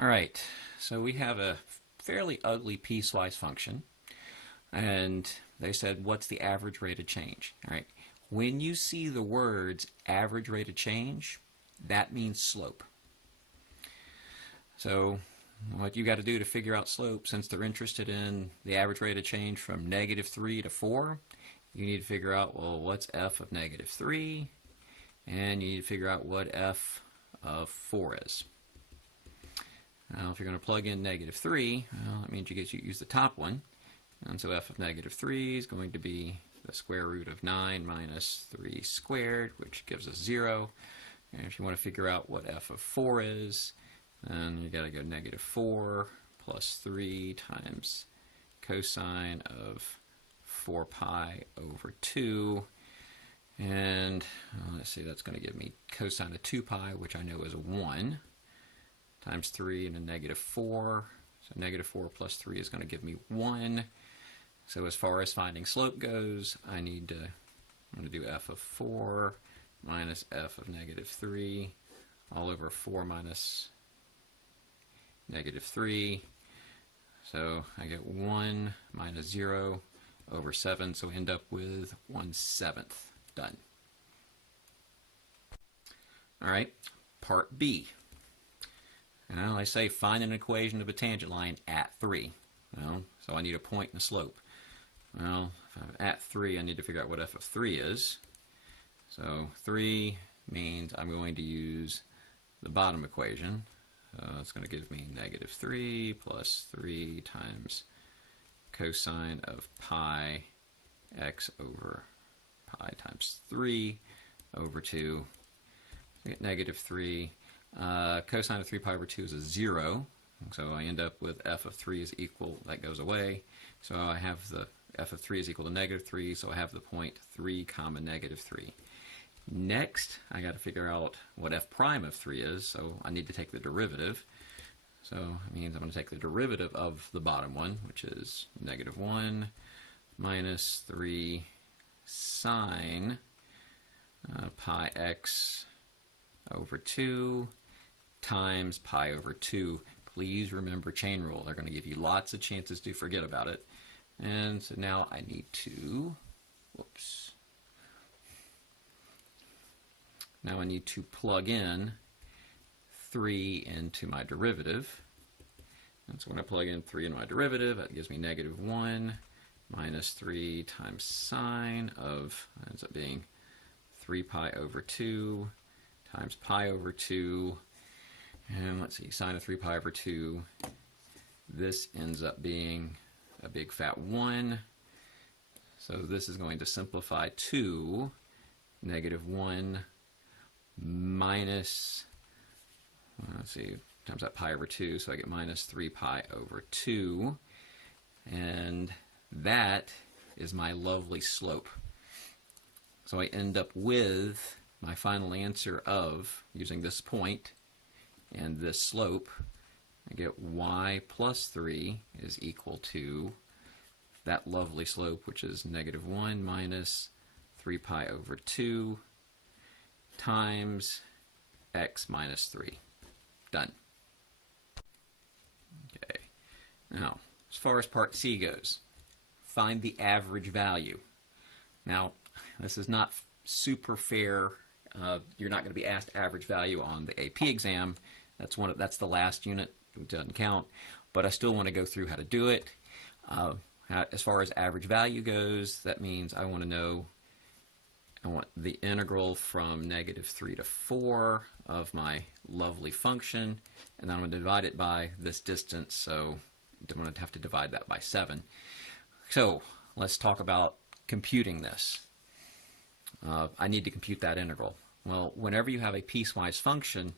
All right, so we have a fairly ugly piecewise function, and they said, what's the average rate of change? All right, when you see the words average rate of change, that means slope. So what you got to do to figure out slope, since they're interested in the average rate of change from -3 to 4, you need to figure out, well, what's f of -3, and you need to figure out what f of 4 is. Now, if you're going to plug in -3, well, that means you get to use the top one. And so f of -3 is going to be the square root of 9 minus 3 squared, which gives us 0. And if you want to figure out what f of 4 is, then you got to go -4 plus 3 times cosine of 4 pi over 2. And let's see, that's going to give me cosine of 2 pi, which I know is 1, times 3 and a -4. So -4 plus 3 is going to give me 1. So as far as finding slope goes, I'm going to do f of 4 minus f of -3 all over 4 minus -3. So I get 1 minus 0 over 7, so end up with 1/7. Done. All right, part B. Now I say find an equation of a tangent line at 3. Well, so I need a point and a slope. Well, if I'm at 3, I need to figure out what f of 3 is. So 3 means I'm going to use the bottom equation. So it's going to give me -3 plus 3 times cosine of pi x over pi times 3 over 2. I get -3. Cosine of 3 pi over 2 is a 0. So I end up with f of 3 is equal, that goes away. So I have the f of 3 is equal to -3, so I have the point 3 comma -3. Next, I got to figure out what f prime of 3 is, so I need to take the derivative. So it means I'm going to take the derivative of the bottom one, which is -1 minus 3 sine pi x over 2 times pi over 2. Please remember chain rule. They're going to give you lots of chances to forget about it. And so now I need to, now I need to plug in 3 into my derivative. And so when I plug in 3 in my derivative, that gives me -1 minus 3 times sine of, ends up being 3 pi over 2 times pi over 2. And let's see, sine of 3 pi over 2, this ends up being a big fat 1. So this is going to simplify to -1 minus, let's see, times that pi over 2, so I get minus 3 pi over 2. And that is my lovely slope. So I end up with my final answer of, using this point and this slope, I get y plus 3 is equal to that lovely slope, which is -1 minus 3 pi over 2 times x minus 3. Done. Okay. Now, as far as part C goes, find the average value. Now, this is not super fair. You're not going to be asked average value on the AP exam. That's the last unit. It doesn't count. But I still want to go through how to do it. As far as average value goes, that means I want to know, I want the integral from -3 to 4 of my lovely function, and I'm going to divide it by this distance, so I'm going to have to divide that by 7. So let's talk about computing this. I need to compute that integral. Well, whenever you have a piecewise function,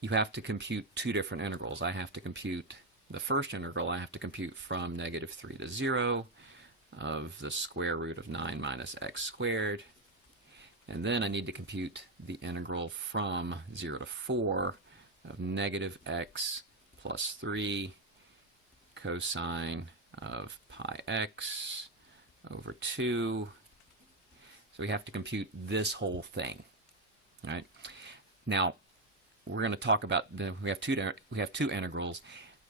you have to compute two different integrals. I have to compute the first integral. I have to compute from -3 to 0 of the square root of 9 minus x squared. And then I need to compute the integral from 0 to 4 of -x plus 3 cosine of pi x over 2. So we have to compute this whole thing. Right? Now, we're going to talk about we have two integrals,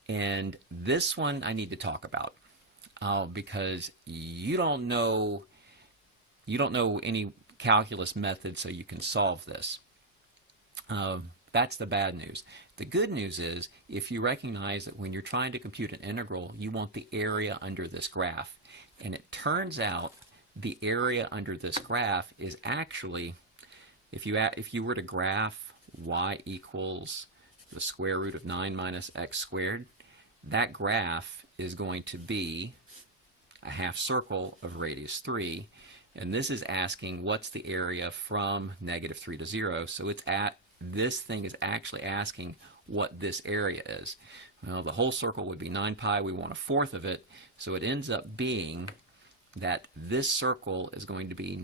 and this one I need to talk about because you don't know any calculus method so you can solve this. That's the bad news. The good news is if you recognize that when you're trying to compute an integral, you want the area under this graph. And it turns out the area under this graph is actually, if you were to graph y equals the square root of 9 minus x squared, that graph is going to be a half circle of radius 3. And this is asking what's the area from -3 to 0. So this thing is actually asking what this area is. Well, the whole circle would be 9 pi. We want 1/4 of it. So it ends up being that this circle is going to be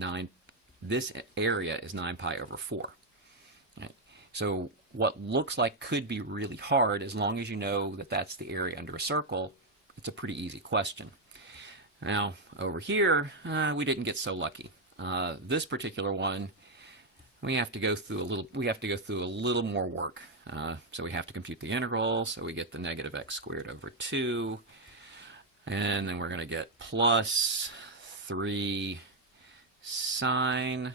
this area is 9 pi over 4. Right? So what looks like could be really hard, as long as you know that that's the area under a circle, it's a pretty easy question. Now, over here, we didn't get so lucky. This particular one, we have to go through a little more work. So we have to compute the integral, so we get the -x squared over 2, and then we're going to get plus 3 sine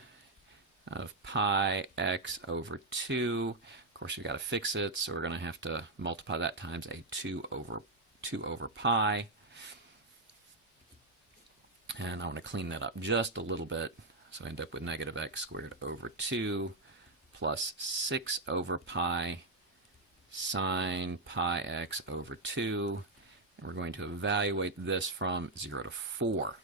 of pi x over 2. Of course, we've got to fix it, so we're going to have to multiply that times a 2 over pi. And I want to clean that up just a little bit. So I end up with -x squared over 2 plus 6 over pi sine pi x over 2. And we're going to evaluate this from 0 to 4.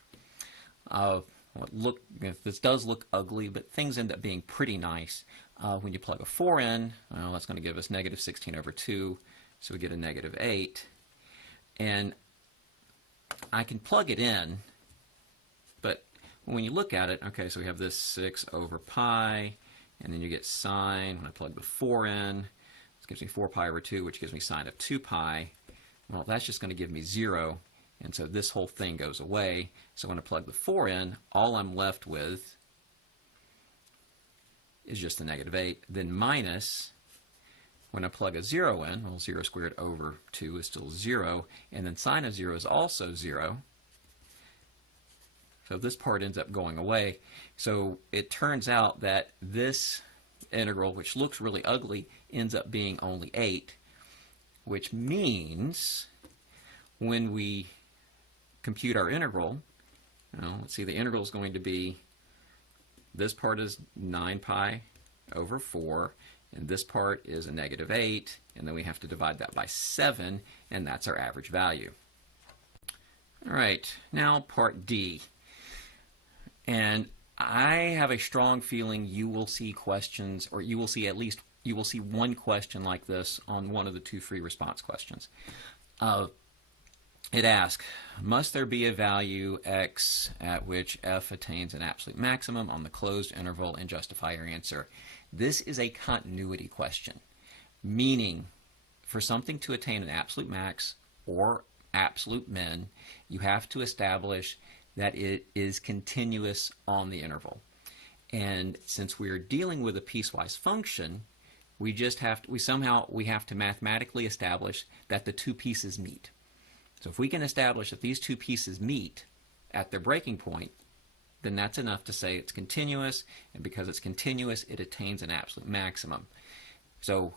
This does look ugly, but things end up being pretty nice. When you plug a 4 in, well, that's going to give us -16 over 2, so we get a -8. And I can plug it in, but when you look at it, okay, so we have this 6 over pi, and then you get sine. When I plug the 4 in, this gives me 4 pi over 2, which gives me sine of 2 pi. Well, that's just going to give me 0, and so this whole thing goes away. So when I plug the 4 in, all I'm left with is just the -8. Then minus, when I plug a 0 in, well, 0 squared over 2 is still 0, and then sine of 0 is also 0. So this part ends up going away. So it turns out that this integral, which looks really ugly, ends up being only 8, which means when we compute our integral, let's see, the integral is going to be, this part is 9 pi over 4, and this part is a -8, and then we have to divide that by 7, and that's our average value. All right, now part D. And I have a strong feeling you will see questions, or you will see one question like this on one of the 2 free response questions. It asks, must there be a value x at which f attains an absolute maximum on the closed interval and justify your answer? This is a continuity question, meaning for something to attain an absolute max or absolute min, you have to establish that it is continuous on the interval. And since we're dealing with a piecewise function, we have to mathematically establish that the 2 pieces meet. So if we can establish that these 2 pieces meet at their breaking point, then that's enough to say it's continuous, and because it's continuous, it attains an absolute maximum. So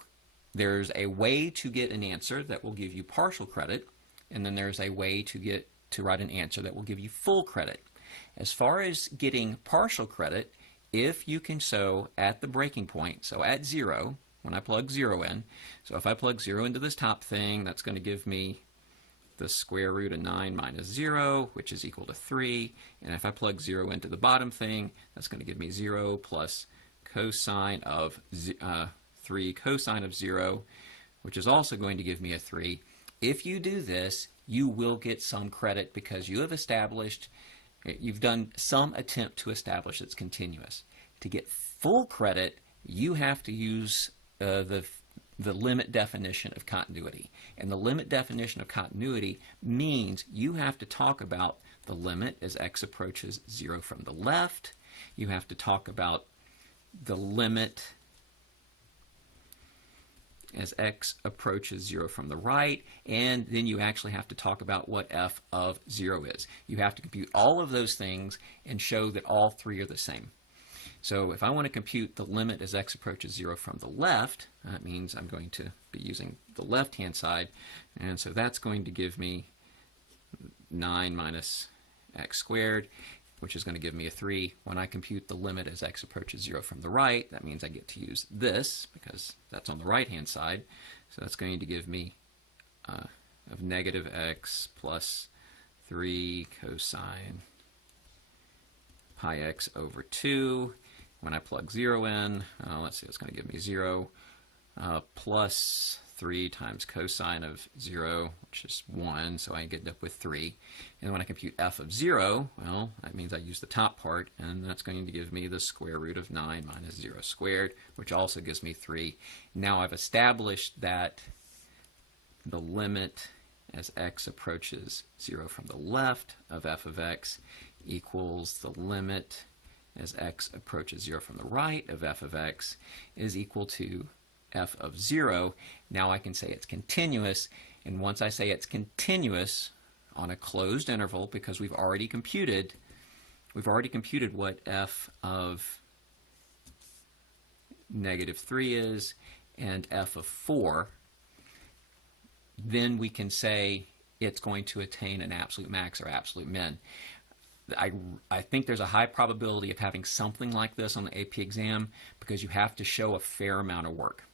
there's a way to get an answer that will give you partial credit, and then there's a way to write an answer that will give you full credit. As far as getting partial credit, if you can show at the breaking point, so at 0, when I plug 0 in, so if I plug 0 into this top thing, that's going to give me the square root of 9 minus 0, which is equal to 3. And if I plug 0 into the bottom thing, that's going to give me 0 plus cosine of 3 cosine of 0, which is also going to give me a 3. If you do this, you will get some credit because you've done some attempt to establish it's continuous. To get full credit, you have to use the limit definition of continuity. And the limit definition of continuity means you have to talk about the limit as x approaches 0 from the left. You have to talk about the limit as x approaches 0 from the right, and then you actually have to talk about what f of 0 is. You have to compute all of those things and show that all three are the same. So if I want to compute the limit as x approaches 0 from the left, that means I'm going to be using the left-hand side, and so that's going to give me 9 minus x squared, which is going to give me a 3. When I compute the limit as x approaches 0 from the right, that means I get to use this, because that's on the right-hand side. So that's going to give me of negative x plus 3 cosine pi x over 2. When I plug 0 in, let's see, it's going to give me 0 plus 3 times cosine of 0, which is 1, so I get up with 3. And when I compute f of 0, well, that means I use the top part, and that's going to give me the square root of 9 minus 0 squared, which also gives me 3. Now I've established that the limit as x approaches 0 from the left of f of x equals the limit as x approaches 0 from the right of f of x is equal to f of 0. Now I can say it's continuous, and once I say it's continuous on a closed interval, because we've already computed what f of negative 3 is and f of 4, then we can say it's going to attain an absolute max or absolute min. I think there's a high probability of having something like this on the AP exam because you have to show a fair amount of work.